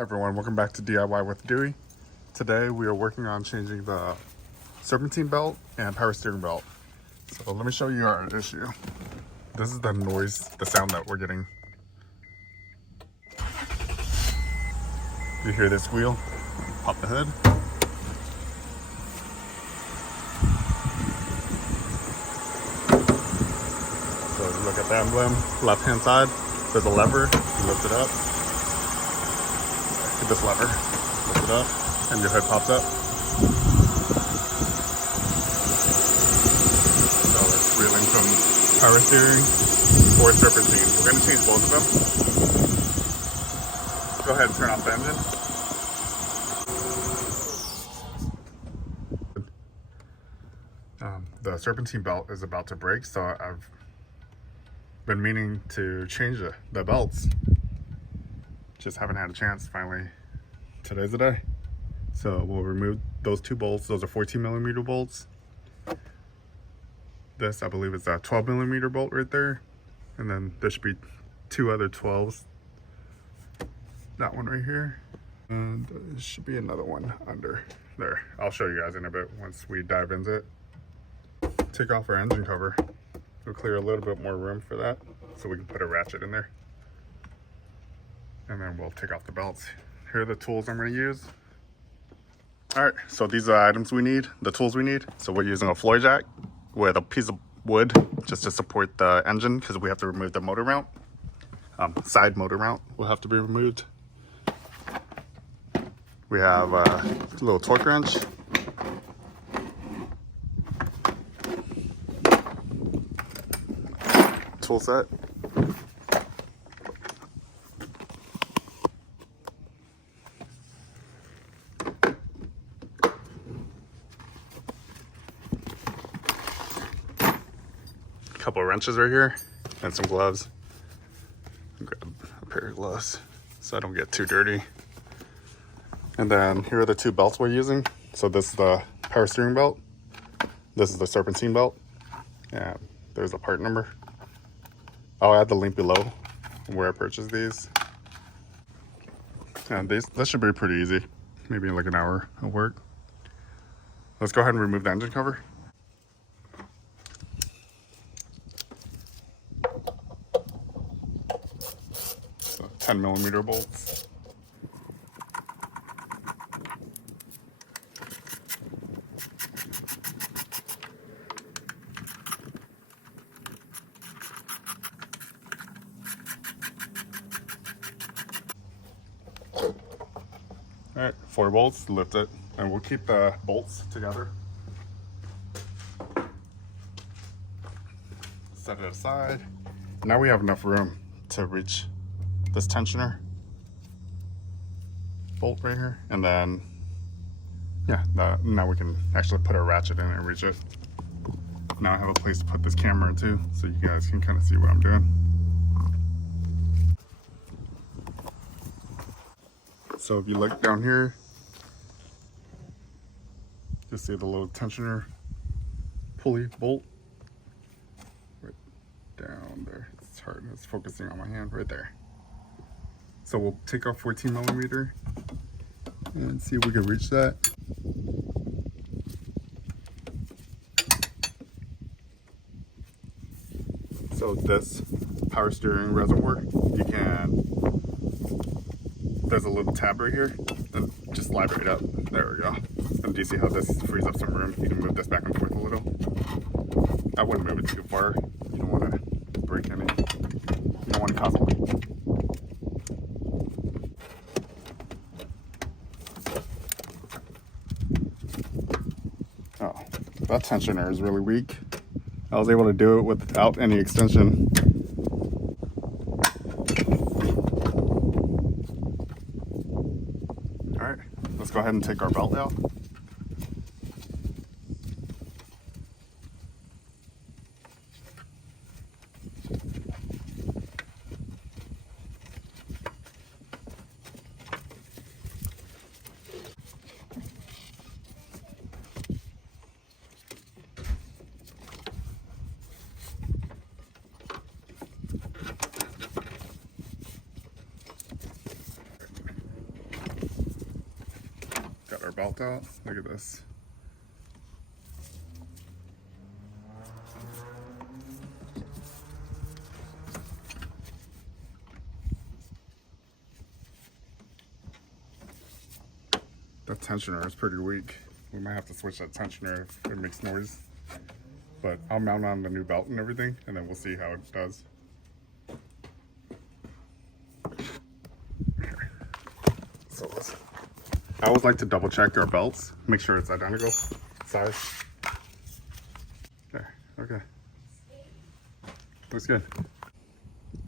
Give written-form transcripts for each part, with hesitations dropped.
Hi everyone, welcome back to DIY with Dewey. Today we are working on changing the serpentine belt and power steering belt. So let me show you our issue. This is the noise, the sound that we're getting. You hear this squeal? Pop the hood. So you look at the emblem, left hand side, there's a lever, you lift it up. Hit this lever, lift it up, and your hood pops up. So it's squealing from power steering or serpentine. We're going to change both of them. Go ahead and turn off the engine. The serpentine belt is about to break, so I've been meaning to change the belts. Just haven't had a chance. Finally, today's the day. So we'll remove those two bolts. Those are 14mm bolts. This, I believe, is a 12mm bolt right there. And then there should be two other 12s. That one right here. And there should be another one under there. I'll show you guys in a bit once we dive into it. Take off our engine cover. We'll clear a little bit more room for that so we can put a ratchet in there. And then we'll take off the belts. Here are the tools I'm going to use. All right, so these are the items we need, the tools we need. So we're using a floor jack with a piece of wood just to support the engine because we have to remove the motor mount. Side motor mount will have to be removed. We have a little torque wrench. Tool set. Couple of wrenches right here and some gloves. Grab a pair of gloves so I don't get too dirty. And then here are the two belts we're using. So this is the power steering belt. This is the serpentine belt. And there's a part number. I'll add the link below where I purchased these. And this should be pretty easy. Maybe like an hour of work. Let's go ahead and remove the engine cover. So 10mm bolts. All right, 4 bolts, lift it, and we'll keep the bolts together. Set it aside. Now we have enough room to reach this tensioner bolt right here. And then, yeah, now we can actually put a ratchet in and reach it. Now I have a place to put this camera too, so you guys can kind of see what I'm doing. So if you look down here, you see the little tensioner pulley bolt right down there. It's hard, it's focusing on my hand right there. So we'll take off 14mm and see if we can reach that. So this power steering reservoir, there's a little tab right here, and just slide right up. There we go. And do you see how this frees up some room? You can move this back and forth a little. I wouldn't move it too far. You don't want to break any. You don't want to cause a leak. Oh, that tensioner is really weak. I was able to do it without any extension. Alright, let's go ahead and take our belt out. got our belt out. Look at this. The tensioner is pretty weak. We might have to switch that tensioner if it makes noise. But I'll mount on the new belt and everything, and then we'll see how it does. So listen, I always like to double check our belts, make sure it's identical size. There, okay. Looks good.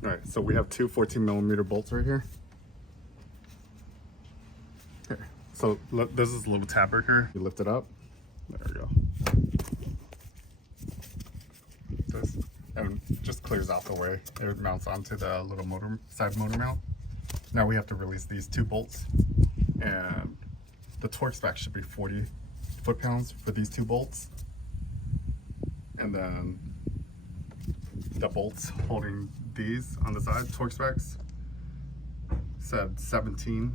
All right, so we have two 14mm bolts right here. Okay, so this is a little tab right here. You lift it up. There we go. This, and it just clears out the way. It mounts onto the little side motor mount. Now we have to release these two bolts, and the torque spec should be 40 foot-pounds for these two bolts. And then the bolts holding these on the side, torque specs, said 17.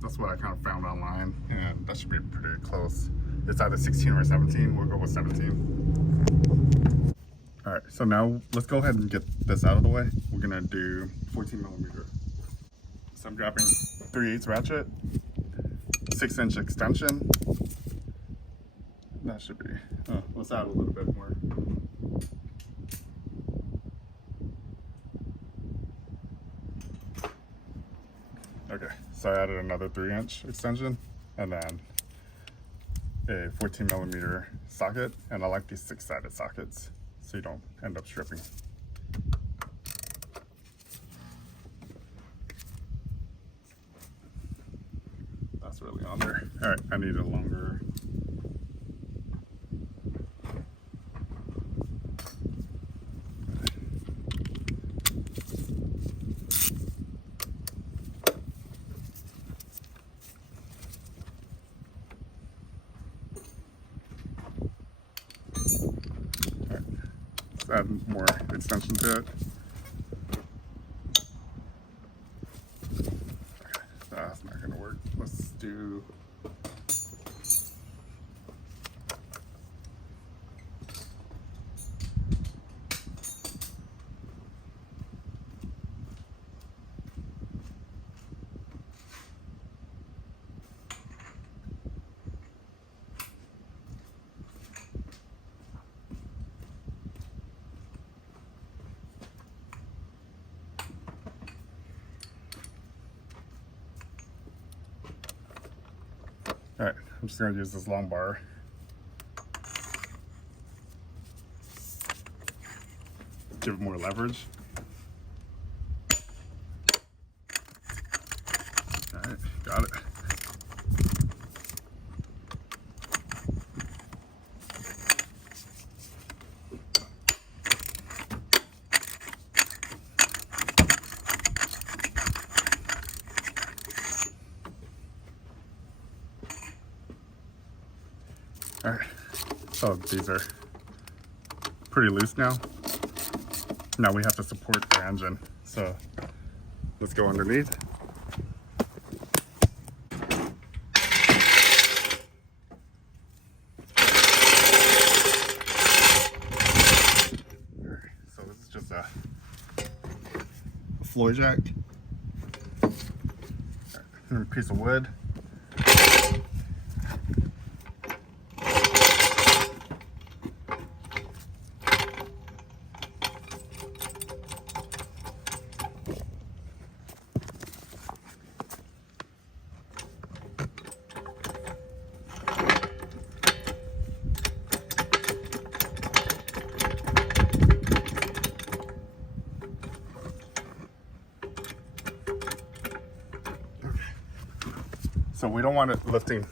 That's what I kind of found online, and that should be pretty close. It's either 16 or 17. We'll go with 17. All right, so now let's go ahead and get this out of the way. We're gonna do 14mm. So I'm grabbing 3/8 ratchet, 6-inch extension. That should be, let's add a little bit more. Okay, so I added another 3-inch extension and then a 14mm socket, and I like these 6-sided sockets so you don't end up stripping. That's really on there. All right, I need a longer. Add more extension to it. Okay, that's not gonna work. Let's do. All right, I'm just gonna use this long bar. Give it more leverage. All right, got it. All right, so these are pretty loose now. Now we have to support the engine. So let's go underneath. All right, so this is just a floor jack, and a piece of wood. So we don't want it lifting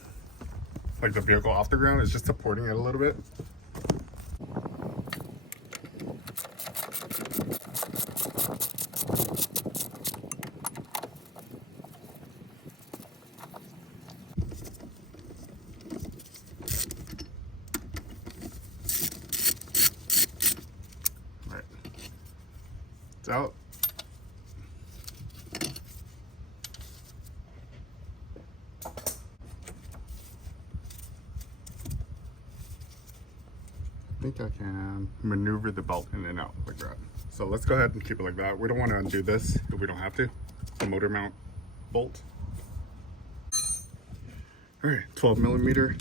like the vehicle off the ground, it's just supporting it a little bit. All right, it's out. think I can maneuver the belt in and out like that. So let's go ahead and keep it like that. We don't want to undo this if we don't have to. The motor mount bolt. All right, 12mm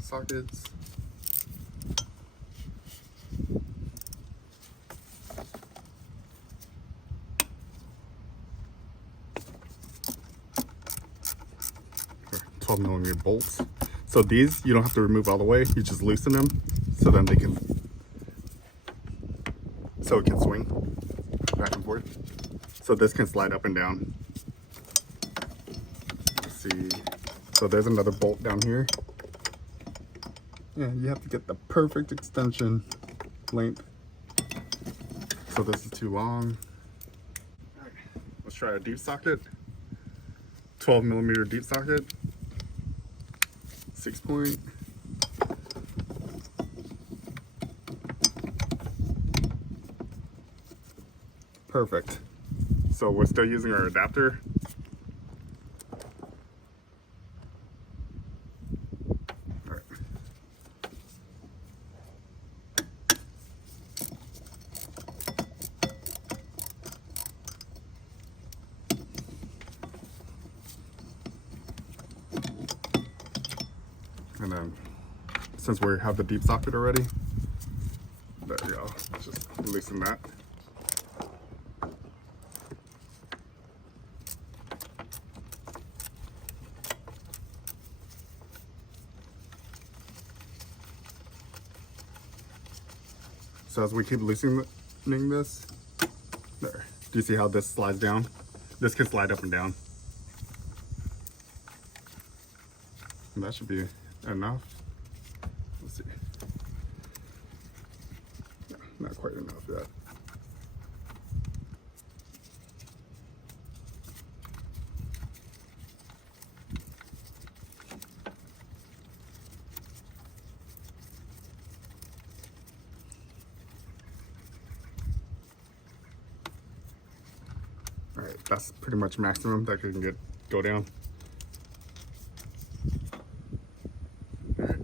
sockets. Okay, 12mm bolts. So these, you don't have to remove all the way. You just loosen them so then they can, so it can swing back and forth. So this can slide up and down. Let's see. So there's another bolt down here. Yeah, you have to get the perfect extension length. So this is too long. All right, let's try a deep socket. 12mm deep socket. 6-point. Perfect. So we're still using our adapter. All right. And then since we have the deep socket already, there we go. Let's just loosen that. So as we keep loosening this, there. Do you see how this slides down? This can slide up and down. And that should be enough. Let's see. No, not quite enough yet. All right, that's pretty much maximum that can go down. All right.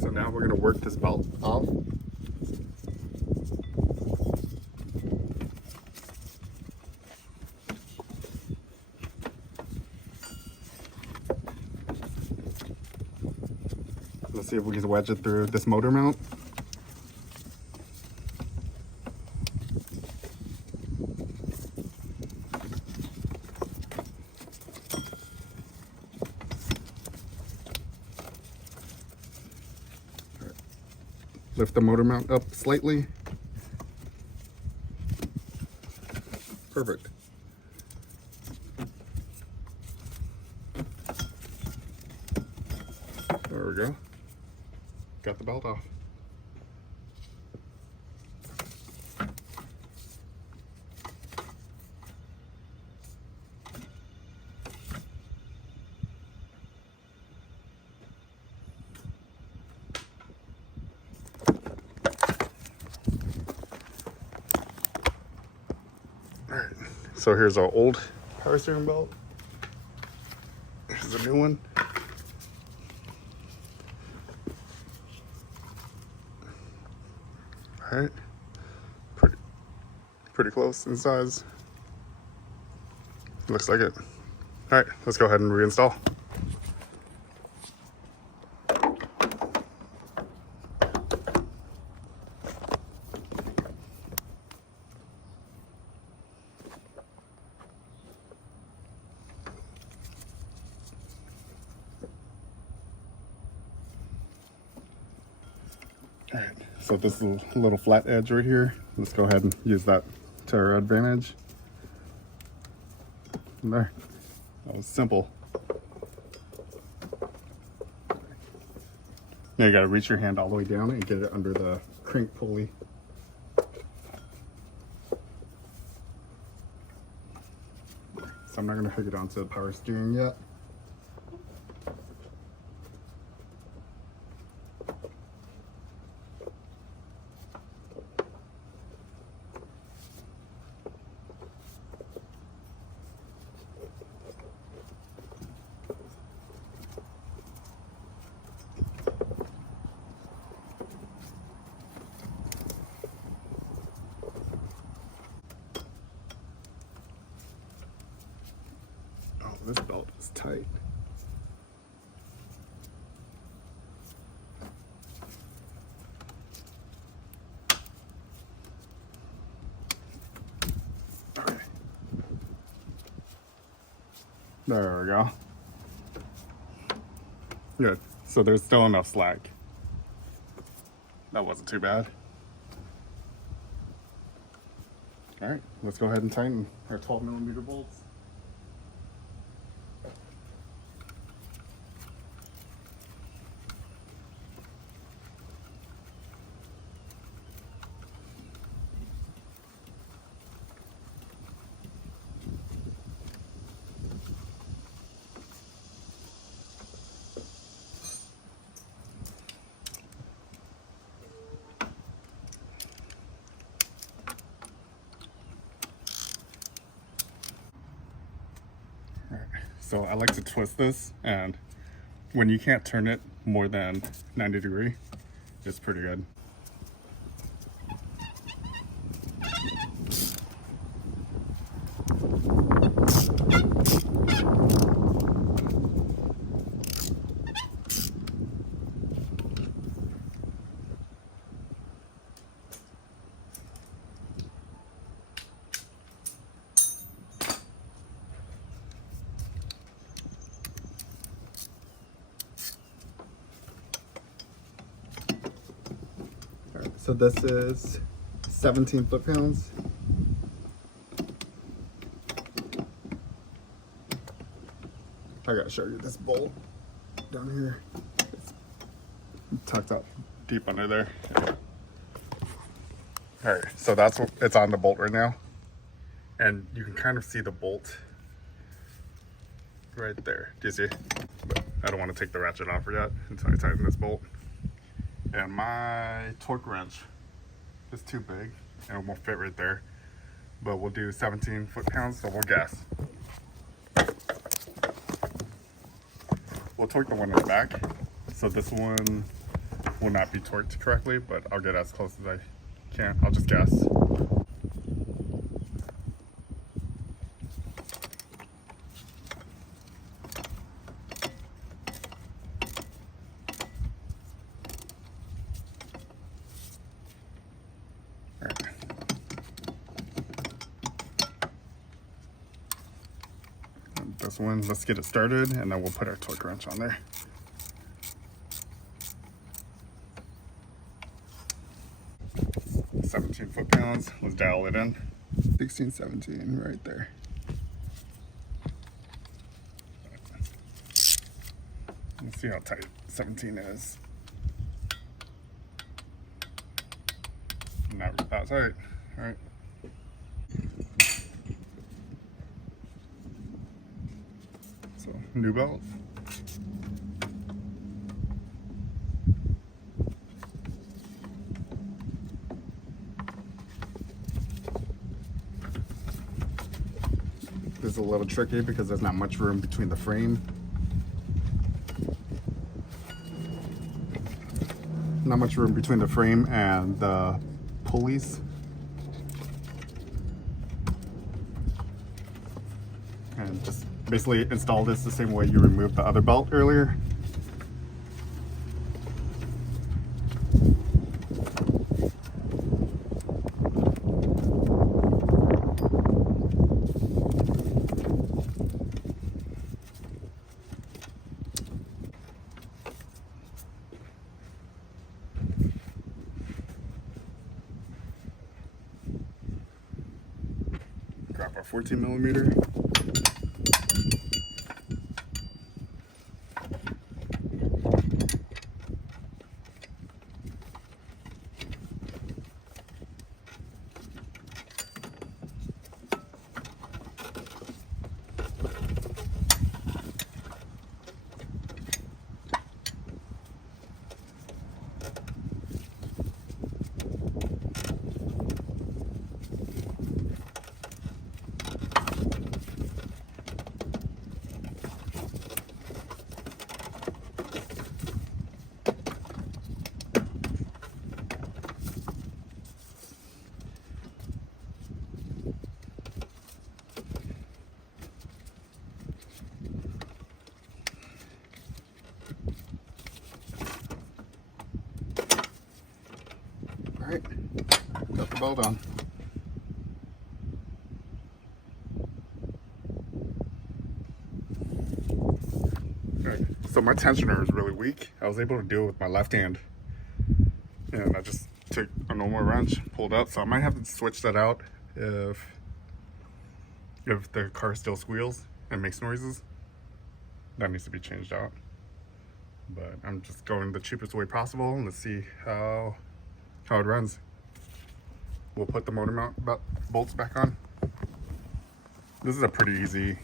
So now we're gonna work this belt off. Let's see if we can wedge it through this motor mount. Lift the motor mount up slightly. Perfect. There we go. Got the belt off. All right, so here's our old power steering belt. Here's a new one. All right, pretty close in size. Looks like it. All right, let's go ahead and reinstall. All right, so this little flat edge right here, let's go ahead and use that to our advantage. And there, that was simple. Now you gotta reach your hand all the way down and get it under the crank pulley. So I'm not gonna hook it onto the power steering yet. This belt is tight. Okay. There we go. Good. So there's still enough slack. That wasn't too bad. All right, let's go ahead and tighten our 12mm bolts. So I like to twist this, and when you can't turn it more than 90 degrees, it's pretty good. So this is 17 foot-pounds. I gotta show you this bolt down here. It's tucked up deep under there. All right, so that's what it's on the bolt right now. And you can kind of see the bolt right there. Do you see? But I don't want to take the ratchet off yet until I tighten this bolt. And my torque wrench is too big and it won't fit right there. But we'll do 17 foot-pounds, so we'll guess. We'll torque the one in the back. So this one will not be torqued correctly, but I'll get as close as I can. I'll just guess. This one, let's get it started, and then we'll put our torque wrench on there. $17 foot-pounds, let's dial it in. 16, 17, right there. Let's see how tight 17 is. Not that tight, all right. New belt. This is a little tricky because there's not much room between the frame. Not much room between the frame and the pulleys. And just basically install this the same way you removed the other belt earlier. Grab our 14mm. the belt on. Alright, so my tensioner is really weak. I was able to do it with my left hand. And I just took a normal wrench, pulled up. So I might have to switch that out if the car still squeals and makes noises. That needs to be changed out. But I'm just going the cheapest way possible, and let's see how it runs. We'll put the motor mount bolts back on. This is a pretty easy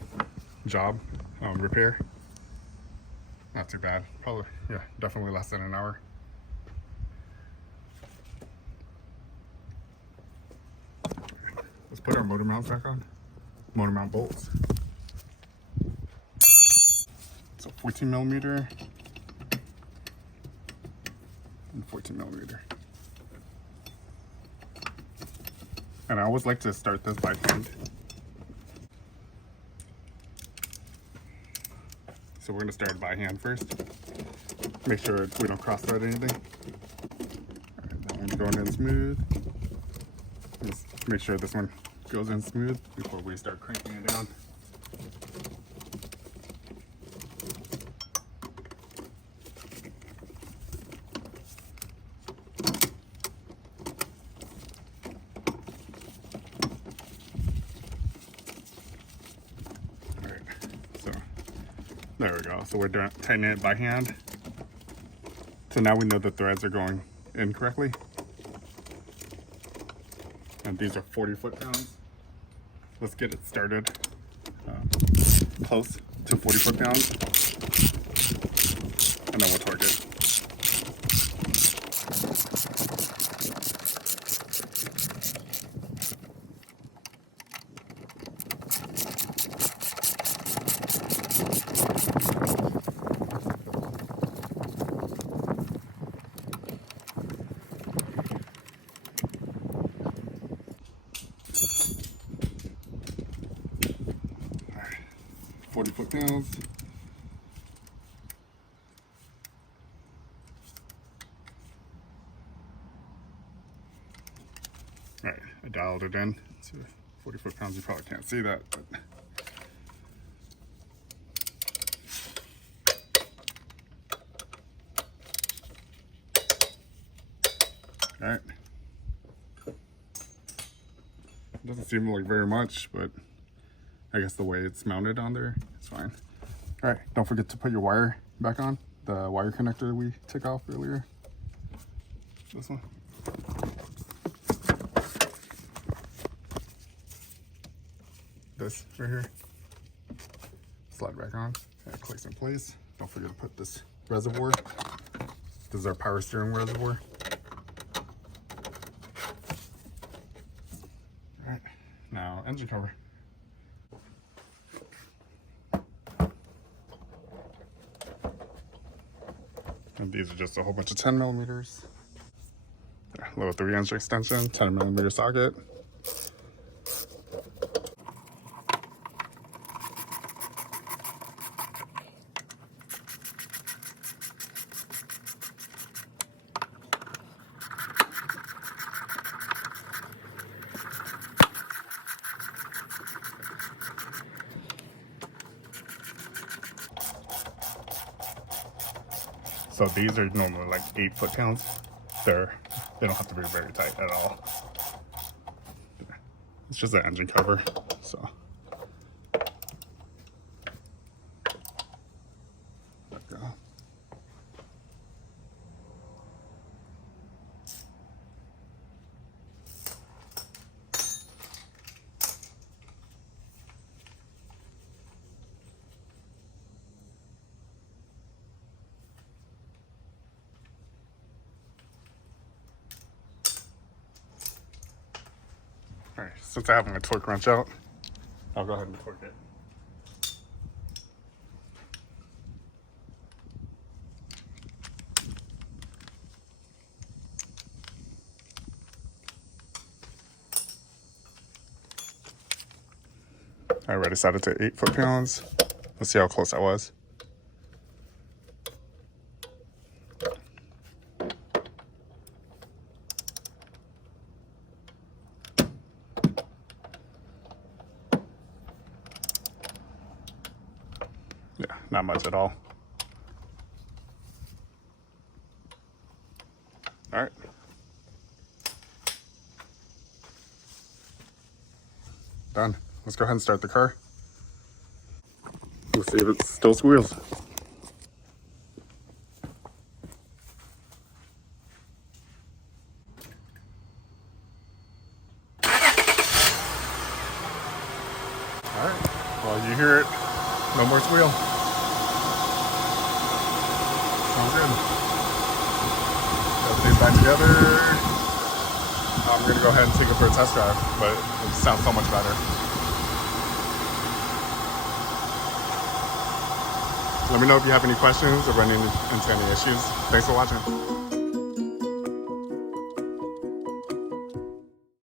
job, repair. Not too bad. Probably, yeah, definitely less than an hour. Let's put our motor mounts back on. Motor mount bolts. So 14 millimeter and 14 millimeter. And I always like to start this by hand. So we're gonna start by hand first. Make sure we don't cross thread anything. Alright, that one's going in smooth. Just make sure this one goes in smooth before we start cranking it down. There we go. So we're tightening it by hand. So now we know the threads are going in correctly. And these are 40 foot-pounds. Let's get it started close to 40 foot-pounds. And then we'll torque it. All right, 40 foot-pounds. All right, I dialed it in to 40 foot-pounds. You probably can't see that, but all right. Doesn't seem like very much, but I guess the way it's mounted on there, it's fine. All right, don't forget to put your wire back on, the wire connector we took off earlier. This one. This right here. Slide back on, and it clicks in place. Don't forget to put this reservoir. This is our power steering reservoir. All right, now engine cover. And these are just a whole bunch of 10 millimeters. Little 3-inch extension, 10 millimeter socket. So these are normally like 8 foot-pounds. They don't have to be very tight at all. It's just an engine cover, so. There we go. All right, since I have my torque wrench out, I'll go ahead and torque it. I already set it to 8 foot-pounds. Let's see how close I was. not much at all. All right. Done. Let's go ahead and start the car. We'll see if it still squeals. Alright, well you hear it. No more squeal. Sounds good. Everything's back together. I'm going to go ahead and take it for a test drive, but it sounds so much better. Let me know if you have any questions or running into any issues. Thanks for watching.